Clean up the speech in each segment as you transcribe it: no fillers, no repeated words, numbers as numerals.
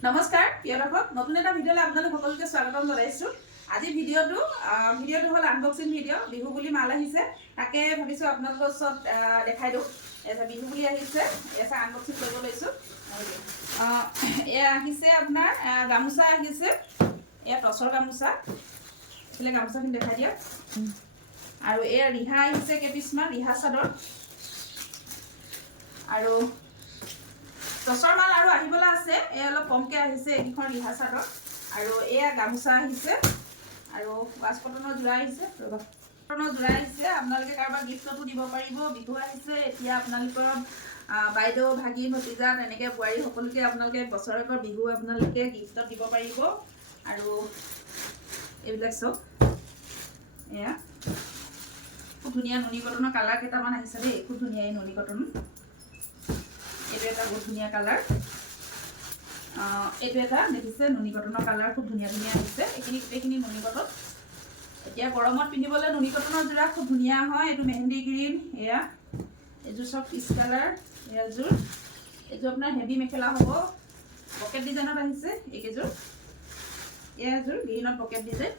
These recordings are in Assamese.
নমস্কাৰ প্ৰিয় দৰ্শক নতুন এটা ভিডিঅ'লৈ আপোনালোক সকলোকে স্বাগতম জনাইছোঁ আজি ভিডিঅ'টো হ'ল আনবক্সিং ভিডিঅ' বিহু বুলি মাল আহিছে তাকে ভাবিছোঁ আপোনালোকৰ ওচৰত দেখাই দিওঁ এসা বিহু বুলি আহিছে এসা আনবক্সিং কৰিব লৈছোঁ এয়া আহিছে আপোনাৰ গামোচা আহিছে এয়া টচৰ গামোচা এফালে গামোচাখিনি দেখাই দিয়ক আৰু এয়া ৰিহা আহিছে কেইপিছমান ৰিহা চাদৰ আৰু টচৰ মাল আৰু আহিবলৈ আছে এই অলপ কমকৈ আহিছে এইখন ৰিহা চাদৰ আৰু এয়া গামোচা আহিছে আৰু ৱাছ কটনৰ যোৰা আহিছে আপোনালোকে কাৰোবাক গিফ্টতো দিব পাৰিব বিহু আহিছে এতিয়া আপোনালোকৰ বাইদেউ ভাগি ভতিজা তেনেকৈ বোৱাৰী সকলোকে আপোনালোকে বছৰেকৰ বিহু আপোনালোকে গিফ্টত দিব পাৰিব আৰু এইবিলাক চব এয়া খুব ধুনীয়া নুনি কটনৰ কালাৰ কেইটামান আহিছে দেই খুব ধুনীয়া এই নুনি কটন এইটো এটা বহুত ধুনীয়া কালাৰ এইটো এটা দেখিছে নুনি কটনৰ কালাৰ খুব ধুনীয়া ধুনীয়া আহিছে এইখিনি নুনি কটন এতিয়া গৰমত পিন্ধিবলৈ নুনি কটনৰ যোৰা খুব ধুনীয়া হয় এইটো মেহেন্দি গ্ৰীণ এয়া এইযোৰ চব পিচ কালাৰ এয়াযোৰ এইযোৰ আপোনাৰ হেভি মেখেলা হ'ব পকেট ডিজাইনত আহিছে এইকেইযোৰ এয়াযোৰ গ্ৰীণত পকেট ডিজাইন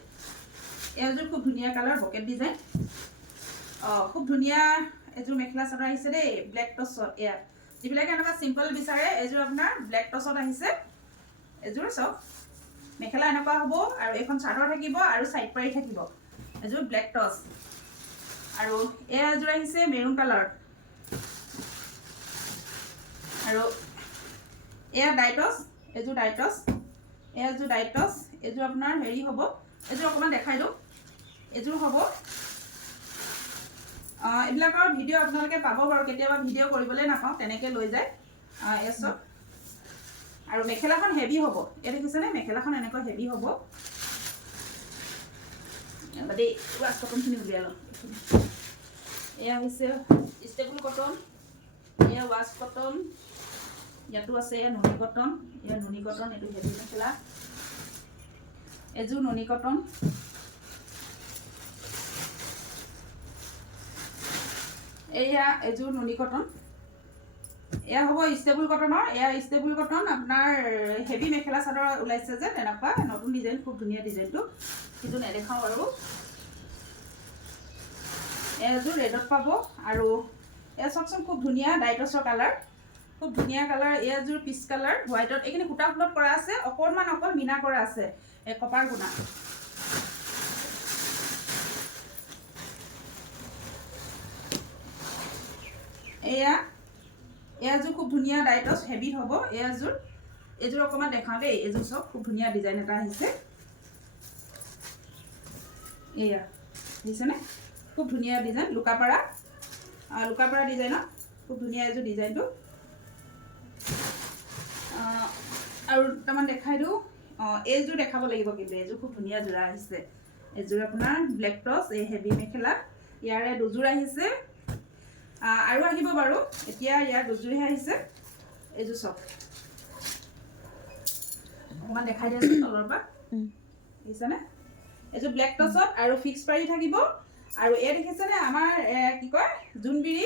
এয়াযোৰ খুব ধুনীয়া কালাৰ পকেট ডিজাইন খুব ধুনীয়া এযোৰ মেখেলা চাদৰ আহিছে দেই ব্লেক টচত এয়া যিবিলাকে এনেকুৱা চিম্পল বিচাৰে এইযোৰ আপোনাৰ ব্লেক টচত আহিছে এযোৰ চব মেখেলা এনেকুৱা হ'ব আৰু এখন চাদৰ থাকিব আৰু চাইড পাৰি থাকিব এযোৰ ব্লেক টচ আৰু এযোৰ আহিছে মেৰুন কালাৰ আৰু এয়া ডাইটচ এযোৰ ডাইটচ এযোৰ ডাইটচ এযোৰ আপোনাৰ হেৰি হ'ব এযোৰ অকণমান দেখাই দিওঁ এযোৰ হ'ব এইবিলাকৰ ভিডিঅ' আপোনালোকে পাব বাৰু কেতিয়াবা ভিডিঅ' কৰিবলৈ নাপাওঁ তেনেকৈ লৈ যায় এচব আৰু মেখেলাখন হেভি হ'ব এই দেখিছেনে মেখেলাখন এনেকুৱা হেভি হ'ব দেই ৱাছ কটনখিনি উলিয়াই লওঁ এয়া হৈছে ষ্টেবল কটন এয়া ৱাছ কটন ইয়াতো আছে এয়া নুনি কটন এইটো হেভি মেখেলা এযোৰ নুনি কটন এয়া এযোৰ নুনি কটন এয়া হ'ব ষ্টেবল কটনৰ এয়া ষ্টেবল কটন আপোনাৰ হেভি মেখেলা চাদৰ ওলাইছে যে তেনেকুৱা নতুন ডিজাইন খুব ধুনীয়া ডিজাইনটো কিন্তু নেদেখাওঁ বাৰু এযোৰ ৰেডত পাব আৰু এয়া চাওকচোন খুব ধুনীয়া ডাইটছৰ কালাৰ খুব ধুনীয়া কালাৰ এয়াযোৰ পিচ কালাৰ হোৱাইটত এইখিনি সূতা ফুলত কৰা আছে অকণমান অকল মিনা কৰা আছে কপাৰ গুণা এয়াযোৰ খুব ধুনীয়া ডাইটছ হেভি হ'ব এইযোৰ অকণমান দেখাওঁ দেই এইযোৰ চব খুব ধুনীয়া ডিজাইন এটা আহিছে এয়া দেখিছেনে খুব ধুনীয়া ডিজাইন লুকাপাৰা ডিজাইনত খুব ধুনীয়া এইযোৰ ডিজাইনটো আৰু দুটামান দেখাই দিওঁ এইযোৰ দেখাব লাগিব কিন্তু এইযোৰ খুব ধুনীয়া যোৰা আহিছে এইযোৰ আপোনাৰ ব্লেক টচ এই হেভি মেখেলা ইয়াৰে দুযোৰ আহিছে আৰু আহিব বাৰু এতিয়া ইয়াৰ দুযোৰহে আহিছে এইযোৰ চব অকণমান দেখাই দিয়াচোন তলৰ পৰা দেখিছেনে এইযোৰ ব্লেক টচত আৰু ফিক্স পাৰি থাকিব আৰু এই দেখিছেনে আমাৰ কি কয় জোনবিৰি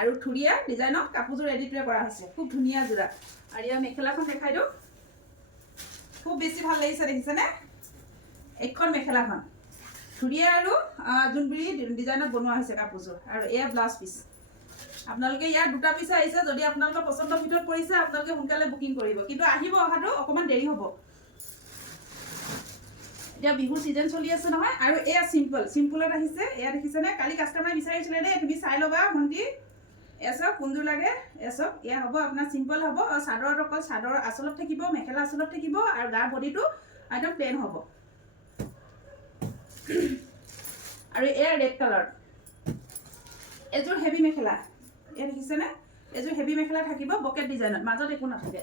আৰু থুৰীয়া ডিজাইনত কাপোৰযোৰ ৰেডি কৰা হৈছে খুব ধুনীয়া যোৰা আৰু ইয়াৰ মেখেলাখন দেখাই দিওঁ খুব বেছি ভাল লাগিছে দেখিছেনে এইখন মেখেলাখন থুৰীয়া আৰু জোনবিৰি ডিজাইনত বনোৱা হৈছে কাপোৰযোৰ আৰু এয়া ব্লাউজ পিচ আপোনালোকে ইয়াৰ দুটা পিচ আহিছে যদি আপোনালোকৰ পচন্দৰ ভিতৰত পৰিছে আপোনালোকে সোনকালে বুকিং কৰিব কিন্তু আহিব অহাটো অকণমান দেৰি হ'ব এতিয়া বিহুৰ ছিজন চলি আছে নহয় আৰু এয়া চিম্পলত আহিছে এয়া দেখিছেনে কালি কাষ্টমাৰে বিচাৰিছিলে দেই তুমি চাই ল'বা ভণ্টি এয়া চব কোনযোৰ লাগে এয়া চব এয়া হ'ব আপোনাৰ চিম্পল হ'ব আৰু চাদৰত অকল চাদৰ আঁচলত থাকিব মেখেলা আঁচলত থাকিব আৰু গাৰ বডিটো একদম প্লেইন হ'ব আৰু এয়া ৰেড কালাৰ এযোৰ হেভি মেখেলা এয়া দেখিছেনে এযোৰ হেভি মেখেলা থাকিব বকেট ডিজাইনত মাজত একো নাথাকে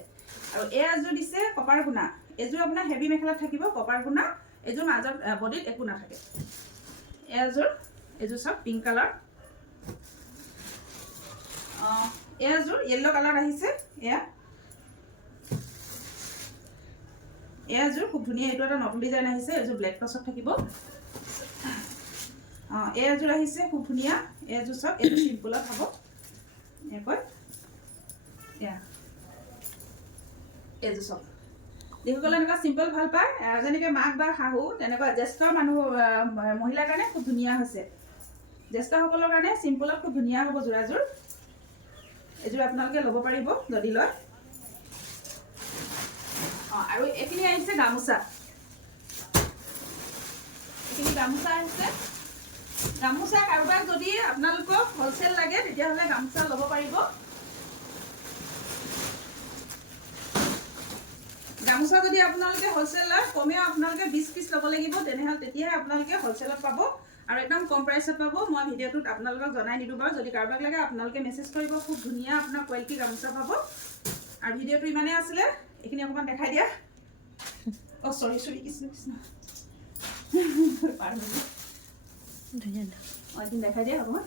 আৰু এযোৰ দিছে কপাৰ গুণা এযোৰ আপোনাৰ হেভি মেখেলাত থাকিব কপাৰ গুণা এযোৰ মাজত বডিত একো নাথাকে এযোৰ চব পিংক কালাৰ এযোৰ য়েল্লো কালাৰ আহিছে এযোৰ খুব ধুনীয়া এইটো এটা নতুন ডিজাইন আহিছে এযোৰ ব্লেক টচত থাকিব এযোৰ আহিছে খুব ধুনীয়া এযোৰ চব এইটো চিম্পলত হ'ব এনেকৈ এযোৰ চব যিসকলে এনেকুৱা চিম্পল ভাল পায় যেনেকৈ মাক বা শাহু তেনেকুৱা জ্যেষ্ঠ মানুহ মহিলাৰ কাৰণে খুব ধুনীয়া হৈছে জ্যেষ্ঠসকলৰ কাৰণে চিম্পলত খুব ধুনীয়া হ'ব যোৰাযোৰ এযোৰ আপোনালোকে ল'ব পাৰিব যদি লয় আৰু এইখিনি আহিছে গামোচা এইখিনি গামোচা আহিছে গামোচা কাৰোবাক যদি আপোনালোকক হ'লচেল লাগে তেতিয়াহ'লে গামোচা ল'ব পাৰিব গামোচা যদি আপোনালোকে হ'লচেল লয় কমেও আপোনালোকে 20 পিচ ল'ব লাগিব তেনেহ'লে তেতিয়াহে আপোনালোকে হ'লচেলত পাব আৰু একদম কম প্ৰাইচত পাব মই ভিডিঅ'টোত আপোনালোকক জনাই নিদিওঁ বাৰু যদি কাৰোবাক লাগে আপোনালোকে মেছেজ কৰিব খুব ধুনীয়া আপোনাৰ কোৱালিটি গামোচা পাব আৰু ভিডিঅ'টো ইমানেই আছিলে এইখিনি অকণমান দেখাই দিয়া সৰি কৃষ্ণ কৃষ্ণ পাৰ হৈ এইখিনি দেখাই দিয়া অকণমান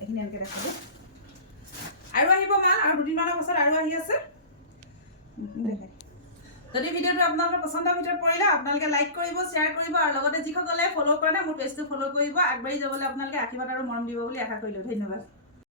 এইখিনি এনেকৈ দেখাই দিয়া আৰু আহিব মাল আৰু দুদিনমানৰ পাছত আৰু আহি আছে দেখাই যদি ভিডিঅ'টো আপোনালোকৰ পচন্দৰ ভিতৰত পৰিলে আপোনালোকে লাইক কৰিব শ্বেয়াৰ কৰিব আৰু লগতে যিসকলে ফ'ল' কৰে মোৰ পেজটো ফ'ল' কৰিব আগবাঢ়ি যাবলৈ আপোনালোকে আশীৰ্বাদ আৰু মৰম দিব বুলি আশা কৰিলোঁ ধন্যবাদ